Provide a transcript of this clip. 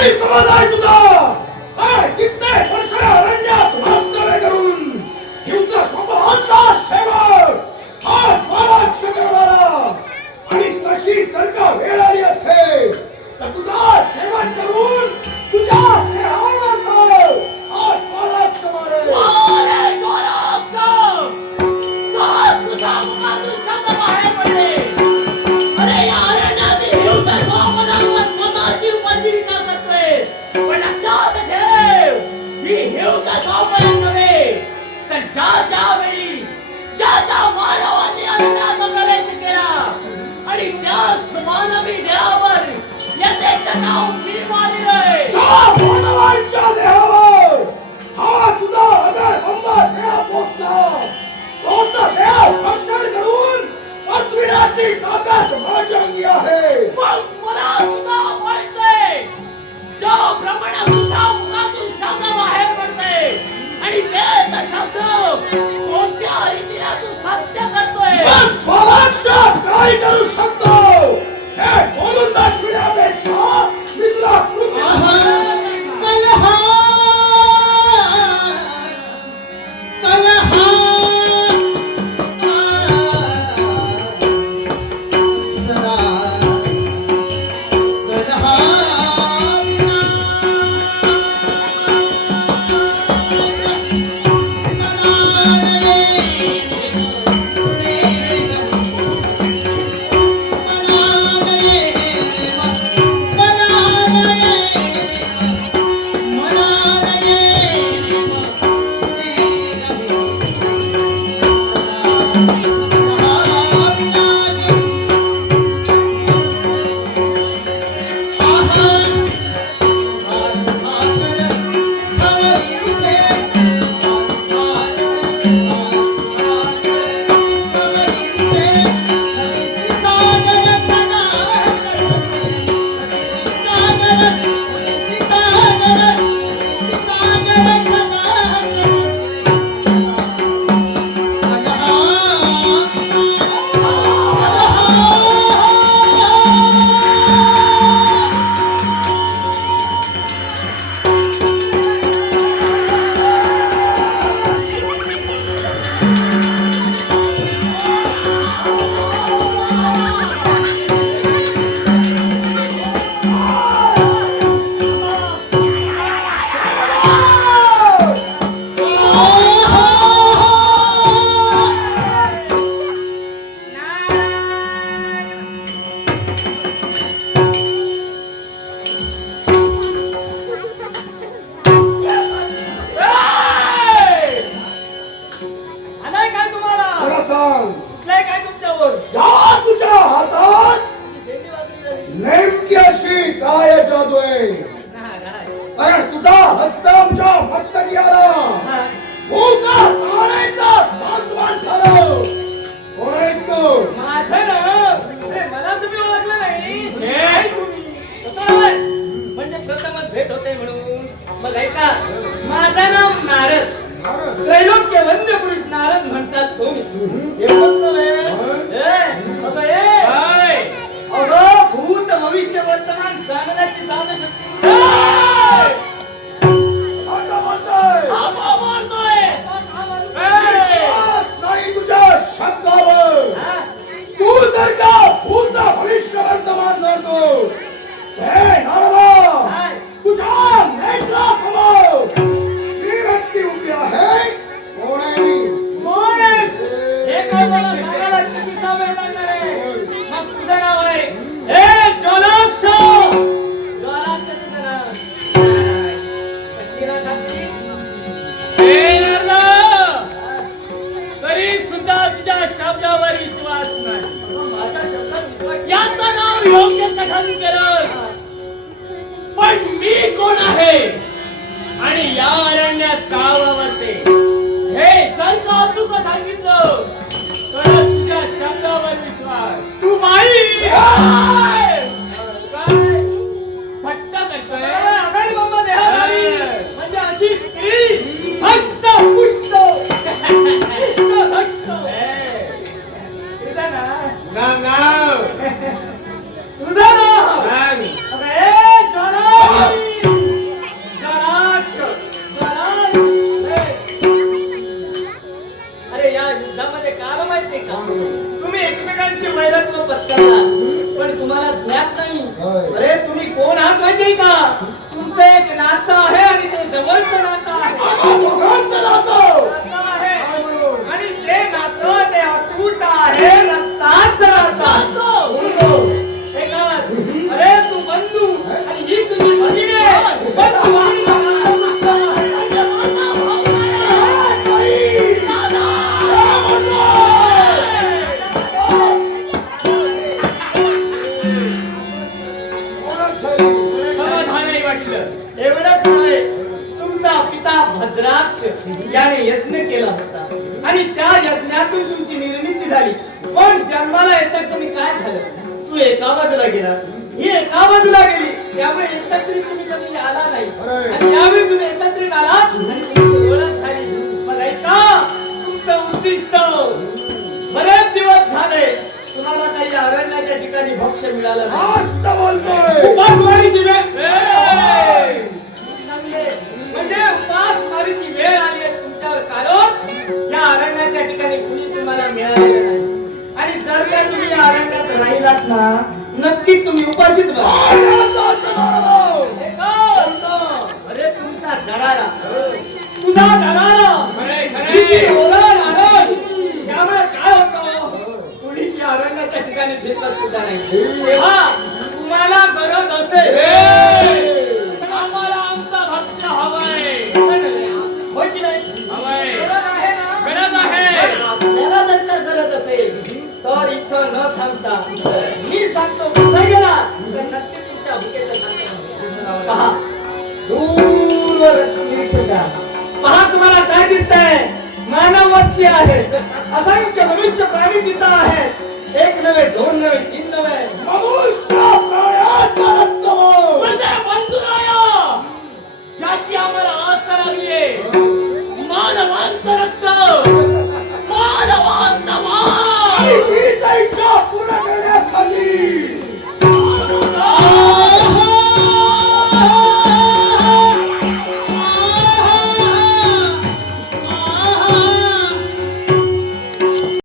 भारी समाधान तुझा कितने वर्ष अरण्यात वास्तव्य करून हिंसा स्वभावाचा सेवक हात माराक्ष करणारा आणि तशी जर का वेळ आली असेल तर तुझा सेवन करून तुझ्या देहावर हात माराक्ष मारेल. तुझा मुखातून शब्द बाहेर पडले. अरे या अरण्यातील हिंसा स्वभावावर स्वतःची उपजीविका करतोय. पण लक्षात ठेव, ही हिंसा स्वभाव नव्हे तर ज्या वेळी ज्या मानवांनी अरण्यात प्रवेश केला आणि त्याच मानवी देहावर यथेच नाव मी मारलोय. ज्या मानवांच्या देहावर हा तुझा अगर बंबा देह पोचला तोचा देह भक्षण करून पृथ्वीची ताकद माझ्या अंगी आहे. मग मला सुद्धा पाहिजे जो प्रमाण तुझ्या मुखातून शब्द बाहेर पडते आणि तेच शब्द कोणत्या रीतीने तू सत्य करतोय. मग स्वराक्षात काय करू शकतो हे बोलून दाखविण्यापेक्षा मी तुला तुझ्या हातात नेमकी अशी काय जादू आहे. अरे तुझा हस्त आमच्या मस्तकी आला भूता तारेचा सातवान झालं. कोण आहेस तू? माझं नाव मला तुम्ही ओळखलं नाही. म्हणजे प्रथमच भेट होते म्हणून. मग ऐका, माझं नाव नारद, त्रैलोक्य वंद्य पुरुष नारद म्हणतात तुम्ही. एवढंच नव्हे, भूत भविष्य वर्तमान जाणण्याची शक्ती नाही तुझ्या शब्दावर. तू जर का भूत भविष्य वर्तमान जाणतो हे नारदा तुझ्या नेत्रासमोर जी व्यक्ती उभी आहे कोण आहे? कोण आहे हे काय मला सांगायला किती वेळ लागणार आहे. मग तुझं नाव आहे हे ज्वालाक्ष. ज्वालाक्ष तुझं नाव. कशी नाव सांगते? तरी सुद्धा तुझ्या शब्दावर विश्वास नाही. माझ्या शब्दात विश्वास याचं नाव योग्य कथन करत. पण मी कोण आहे आणि या अरण्यात का वावरते हे जर का अचूक सांगितलं तर तुझ्या शब्दावर विश्वास. तू बाई काय थट्टा करतोय? अगदी बाबा देहाधारी म्हणजे अशी स्त्री हस्त पुष्ट हस्त तुझं नाव नाव तुझं नाव नाव अरे ज्वालामुखी तुम्हाला ज्ञात नाही. होय. अरे तुम्ही कोण आहात माहितीये का? तुमचं एक नातं आहे आणि ते जवळचं नातं आहे. दोघांचं नातं. नातं आहे. काय म्हणून? आणि ते नातं ते अतूट आहे, रक्ताचं नातं. हे काय? अरे तू बंधू आणि ही तुझी भगिनी आहे. बंधू आणि नातं आहे. समाधानही वाटलं. एवढंच नव्हे, तुमचा पिता भद्राक्ष याने यज्ञ केला होता आणि त्या यज्ञातून तुमची निर्मिती झाली. पण जन्माला येता क्षणी काय झालं? तू एका बाजूला गेला, ही एका बाजूला गेली. त्यामुळे एकत्रित तुम्ही कधी आला नाही. अरे. आणि यावेळी तुम्ही एकत्रित आलात आणि तुमची ओळख झाली. मग ऐका, तुमचं उद्दिष्ट बरेच दिवस झाले तुम्हाला काही अरण्याच्या ठिकाणी भक्ष मिळालं नाही. मस्त बोलतोय. उपासमारीची वेळ ए! म्हणजे उपासमारीची वेळ आली आहे तुमच्यावर, कारण या अरण्याच्या ठिकाणी कुणी तुम्हाला मिळालेलं नाही. आणि जर का तुम्ही या अरण्यात राहिलात ना, नक्कीच तुम्ही उपाशीच व्हाल. हे काय? अरे तुमचा दरारा, तुझा दरारा, खरंय, खरंय. किती ओरड आरड. त्यामुळे काय होतं, कुणी त्या अरण्याच्या ठिकाणी फिरत सुद्धा नाही. तेव्हा तुम्हाला गरज असेल, आम्हाला आमचा भक्ष हवंय. होय की नाही? हवंय. गरज आहे ना? गरज आहे. आपल्याला जर का गरज असेल तर इथं न थांबता मी सांगतो कुठे गेला तर नक्की तुमच्या भुकेचं सांगतो. पहा, दूरवर निरीक्षण करा. पहा तुम्हाला काय दिसतंय? मानव वस्ती आहे, असंख्य मनुष्य प्राणी तिथं आहेत. एक नव्हे, दोन नव्हे, तीन नव्हे. मनुष्य प्राण्याचा रक्तमय. म्हणजे बंधुराया, ज्याची आम्हाला आस लागलीये, मानवांचं